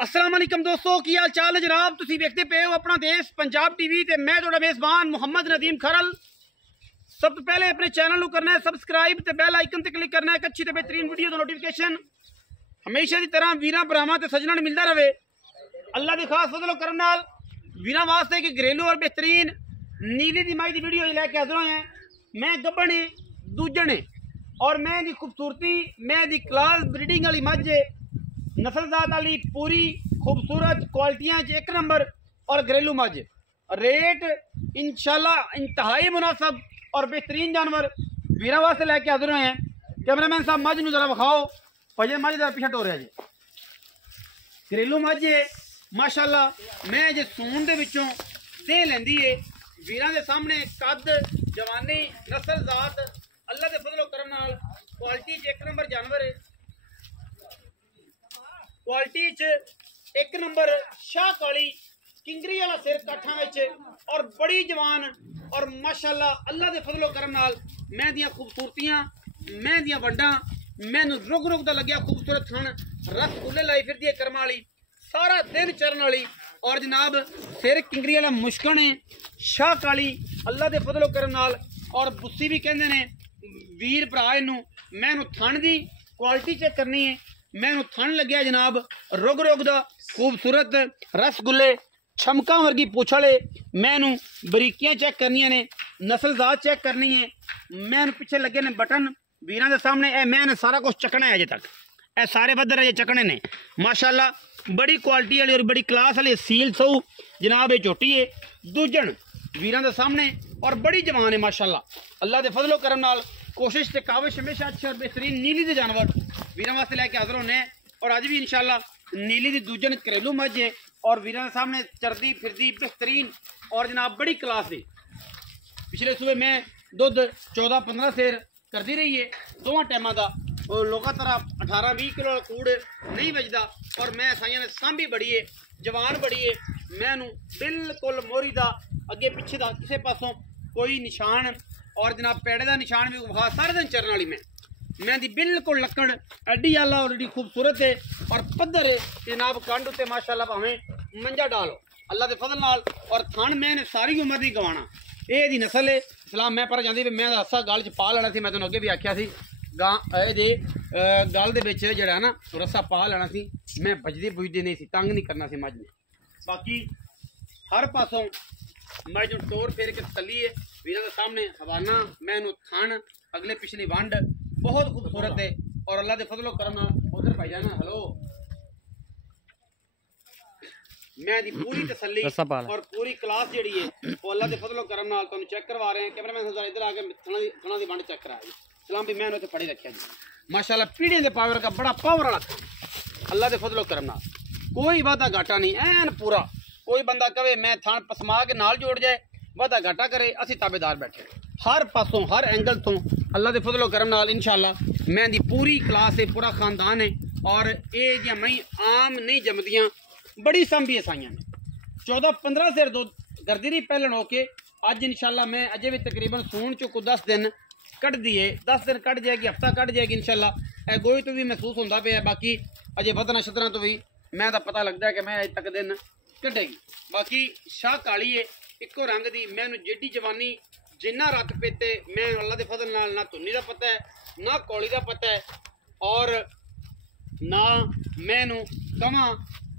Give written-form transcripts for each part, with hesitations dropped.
अस्सलाम वालेकुम दोस्तों, की हाल चाल है जनाब। तुसी देखते पे हो अपना देश पंजाब टीवी ते मैं थोड़ा मेज़बान मुहम्मद नदीम खरल। सब तो पहले अपने चैनल को करना है सब्सक्राइब ते बेल आइकन ते क्लिक करना है। अच्छी ते बेहतरीन वीडियो दा नोटिफिकेशन हमेशा की तरह वीरां भरावां ते सज्जनां नूं मिलदा रहे। अल्लाह दी खास फजल करम नाल वीरां वास्ते एक घरेलू और बेहतरीन नीली दी माई दी वीडियो लैके हाज़र होए हैं। मैं गब्बन दूजन और मैं दी खूबसूरती मैं दी क्लास ब्रीडिंग वाली मझ नस्लजात वाली पूरी खूबसूरत क्वालिटियां एक नंबर और घरेलू मझ रेट इंशाल्लाह इंतहाई मुनासब और बेहतरीन जानवर वीरां वास्ते लैके हाजिर हुए हैं। कैमरामैन साहब मझ नूं जरा विखाओ, भजे मझ जरा पीछे टोरिया जी। घरेलू मझ है माशाल्लाह। मैं जे सून दे विचों दे लैंदी है वीरां दे सामने कद जवानी नस्ल जात अल्लाह दे फजलो करम नाल क्वालिटी एक नंबर जानवर है। क्वालिटी एक नंबर शाह काली किंगरी वाला सिर काठा और बड़ी जवान और माशाल्लाह अल्लाह दे फजलो करम नाल मैं दियां खूबसूरतियां मैं दियां वंडा मैनू रुक रुक दा लग्या खूबसूरत थन रसगुल्ले लाई फिर दी करम वाली सारा दिन चरण वाली और जनाब सिर किंगरी वाला मुश्कन है शाह काली अल्लाह दे फजलो करम नाल और बुस्सी भी कहंदे ने वीर भरा इनू मैनू थन दी क्वालिटी चेक करनी है। मैनू थन लग्या जनाब रुग रुग दा खूबसूरत रसगुल्ले छमका वर्गी पूछले मैनू बरीकियां चेक करनिया ने नस्ल जात चेक करनी है। मैनू पिछे लगे ने बटन वीरां दे सामने ए मैंने सारा कुछ चकना है अजे तक ए सारे बदर अजे चकने ने माशाल्लाह बड़ी क्वालिटी वाली और बड़ी क्लास वाली सील सऊ जनाब ये झोटी है दूजन वीरां दे सामने और बड़ी जवान है माशाल्लाह अल्लाह दे फजलो करम नाल कोशिश ते काविश हमेशा अच्छे और बेहतरीन नीली दे जानवर वीरां वास्ते लैके हाजिर होने और अज भी इंशाल्लाह नीली दी दूजन घरेलू मझ है और वीरां दे सामने चरदी फिरदी बेहतरीन और जनाब बड़ी क्लास है। पिछले सुबह मैं दुध 14-15 सेर करती रही है दोवां टाइमां दा और लोगों तरह 18-20 किलो कूड़ नहीं बचता और मैं साइयां ने सांभी बड़ी है जवान बड़ी है। मैनू बिल्कुल मोहरी दा अगे पिछे दा किसी पासों कोई निशान और जनाब पैड़े का निशान भी विखा सारे दिन चरण वाली मैं दी बिल्कुल लक्कड़ एडी आला और एडी खूबसूरत है और पद्धर है जनाब कंड उत्ते माशाल्लाह भावें मंजा डालो अल्लाह के फजल नाल और थन मैंने सारी उम्र नहीं गवाना ये दी नस्ल है। सलाम मैं पर जाती मैं हस्सा गल च पा लेना सी मैं तुहानूं अगे भी आख्या सी गां जे गल दे विच जिहड़ा ना रस्सा पा लेना सी मैं बजदी बुझदी नहीं सी तंग नहीं करना सी मझ ने बाकी हर पासों मैं जो टोर फेर के तली है वीरां दे सामने हवाना मैनू थन अगले पिछली वंड बहुत खूबसूरत है और अल्लाह दे फजलो करम नाल उधर भाई जाना हेलो मैं दी पूरी तसल्ली और पूरी क्लास जिहड़ी है वो अल्लाह दे फजलो करम नाल तुहानूं चेक करवा रहे हैं। कैमरामैन साहब इधर आके थना दी वंड चेक कराया जी। सलाम भी मैंने उत्थे फड़ी रखिया जी माशाल्लाह पीढ़ियां दे पावर का बड़ा पावर वाला अल्लाह दे फजलो करम नाल कोई वादा घाटा नहीं ऐन पूरा। कोई बंदा कहे मैं थान पसमा के नाल जोड़ जाए वादा घाटा करे असी ताबेदार बैठे हर पासों हर एंगल तो अल्लाह के फजलो करम नाल इंशाल्लाह मैं दी पूरी क्लास है पूरा खानदान है और ये जियां मई आम नहीं जमदियां बड़ी सांभी साइयां ने 14-15 सेर दो करदी रही पहलन होके अज इंशाल्लाह मैं अजे भी तकरीबन सून चो को 10 दिन कट दिए 10 दिन कट जाएगी हफ्ता कट जाएगी इंशाल्लाह गोई तो भी महसूस होता पे बाकी अजे बदना शतना तो भी मैं पता लगता है कि मैं अज तक दिन कटेगी। बाकी शाह काली है इको रंग दी मैनू जेडी जवानी जिन्ना रत पेते मैं अल्लाह के फजल नाल ना धुनी का पता है ना कौली का पता है और ना मैनू कमा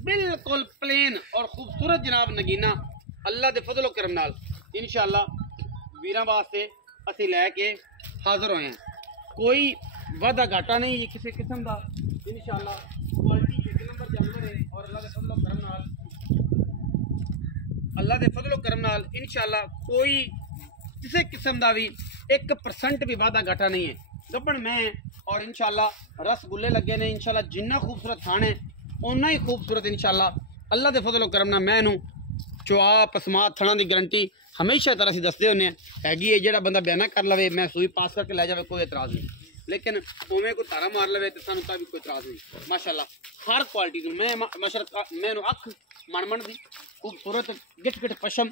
बिल्कुल प्लेन और खूबसूरत जनाब नगीना अल्लाह के फजलो करम नाल इंशाल्लाह वीरां वास्ते असी लैके हाजिर होए हैं। कोई वादा घाटा नहीं किसी किस्म का इंशाल्लाह क्वालिटी एक नंबर जानवर है और अल्लाह के फजलो करम नाल अल्लाह के फजलो करम नाल इंशाल्लाह कोई किसी किस्म का भी 1% भी वादा घाटा नहीं है। गब्बन मैं और इंशाल्लाह रसगुल्ले लगे ने इंशाल्लाह जिन्ना खूबसूरत थान है उन्ना ही खूबसूरत इंशाल्लाह अल्लाह के फजलो करम नाल मैनू चुआ पसमा थना की गारंटी हमेशा तरह से दसते होने हैगी है। जो बंदा बयाना कर लवे मैं सूई पास करके लै जाए कोई एतराज़ नहीं लेकिन उमें कोई तारा मार लवे तो सानू भी कोई एतराज़ नहीं माशाल्लाह हर क्वालिटी मैं माशाल्लाह मैनू अख मन मन दी खूबसूरत गिट गिट पशम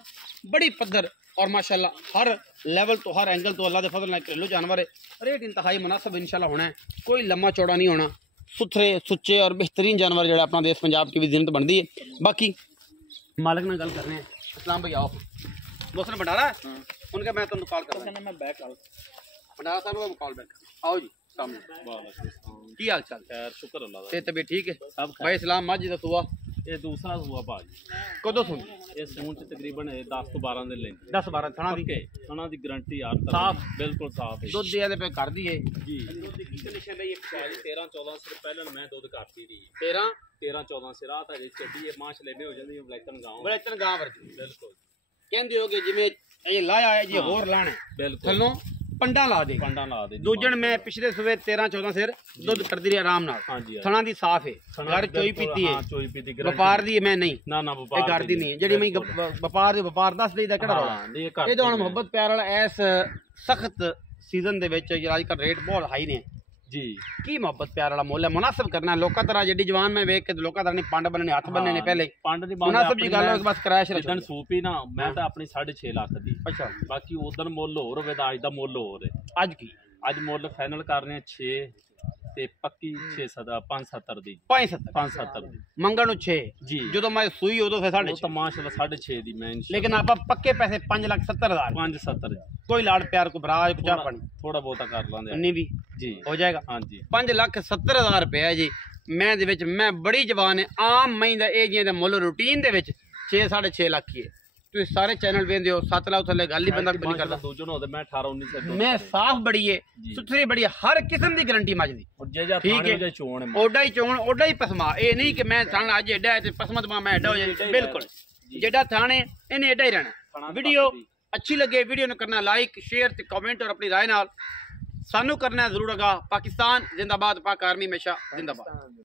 बड़ी पद्धर और माशाल्लाह हर लेवल तो हर एंगल तो अल्लाह के फजल नाल घरेलू जानवर है। रेट इंतहाई मुनासिब इंशाल्लाह होना है कोई लम्मा चौड़ा नहीं होना सुथरे सुच्चे और बेहतरीन जानवर जो अपना देश पंजाब की भी जिन्नत बनती है। बाकी मालिक ना गल कर रहे हैं। अस्सलाम भाई, आओ दोस्त ने भंडारा उनका मैं तुम कॉल कर रहा हूं। मैं बैक कॉल भंडारा साहब को कॉल बैक आओ जी। की हाल चाल? खैर शुक्र अल्लाह दा। ते तबीयत ठीक है सब? भाई इस्लाम मज दा सुआ ये दूसरा हुआ भाजी कदों सुन ये सून च तकरीबन 10 तो 12 दिन लेंदी 10 12 थणा दी गारंटी यार साफ बिल्कुल साफ है। दूध दे पे कर दिए जी। दूध की कंडीशन है ये 13 14 से पहले मैं दूध काटती थी 13 14 से रात है चड्डी है माश लेने हो जांदी बलैतन गांव वर्गी बिल्कुल कहंदे होगे जिवें ये लाया है जी होर लाना बिल्कुल थल्लों पंडा ला दे दूजन मैं पिछले सुबह 13 14 सिर दूध करती रही आराम नाल थणा दी साफ है घर चोई पीती है व्यापार दी मैं नहीं ना घर दी नहीं जेडी मैं व्यापार दस दी दा केड़ा ये तो मोहब्बत प्यार वाला इस सख्त सीजन दे विच अजकल रेट बहुत हाई ने जी की मोहब्बत प्यार वाला मुल है मुनासिब करना लोका तरह जेडी जवान में वेख के लोका तरह नहीं पंड बनने हाथ बनने ने पहले पंड दी मुनासिब जी गल बस क्रैश रखन सूपी ना मैं तो अपनी 6.5 लाख दी अच्छा बाकी उधर मुल होर होवे दा अज दा मुल होर है अज की अज मुल फाइनल कर रहे हैं 6 ते पक्की 570 दी 570 दी मंगण 6 जी जो मैं सुई उदो फिर 6.5 तो माशाल्लाह 6.5 दी मैं लेकिन आप पक्के पैसे 5,70,000 570 कोई लाड़ प्यार को बराज को चाह पानी थोड़ा बहुत कर लांदे नहीं भी जी हो जाएगा हाँ जी 5,70,000 रुपया जी मैं दे विच मैं बड़ी जवान है आम मई दा ए जियां दे मुल रूटीन दे विच 6 6.5 लाख ही है तुम सारे चैनल वेंदे हो 7 लाख थले गल ही बंदा नहीं करदा दूजन होते मैं 18 19 मैं साफ बड़ी है सुथरी बड़ी है हर किस्म दी गारंटी मज दी ठीक है ओडा ही चोण ओडा ही पसमा ए नहीं कि मैं थाना अज एडा है ते पसमा तो मैं एडा हो जाए बिल्कुल जेडा थाने इन्हें एडा ही रहना वीडियो अच्छी लगे वीडियो ने करना लाइक शेयर ते कमेंट और अपनी राय नाल सानू करना जरूर आगा पाकिस्तान जिंदाबाद पाक आर्मी हमेशा जिंदाबाद।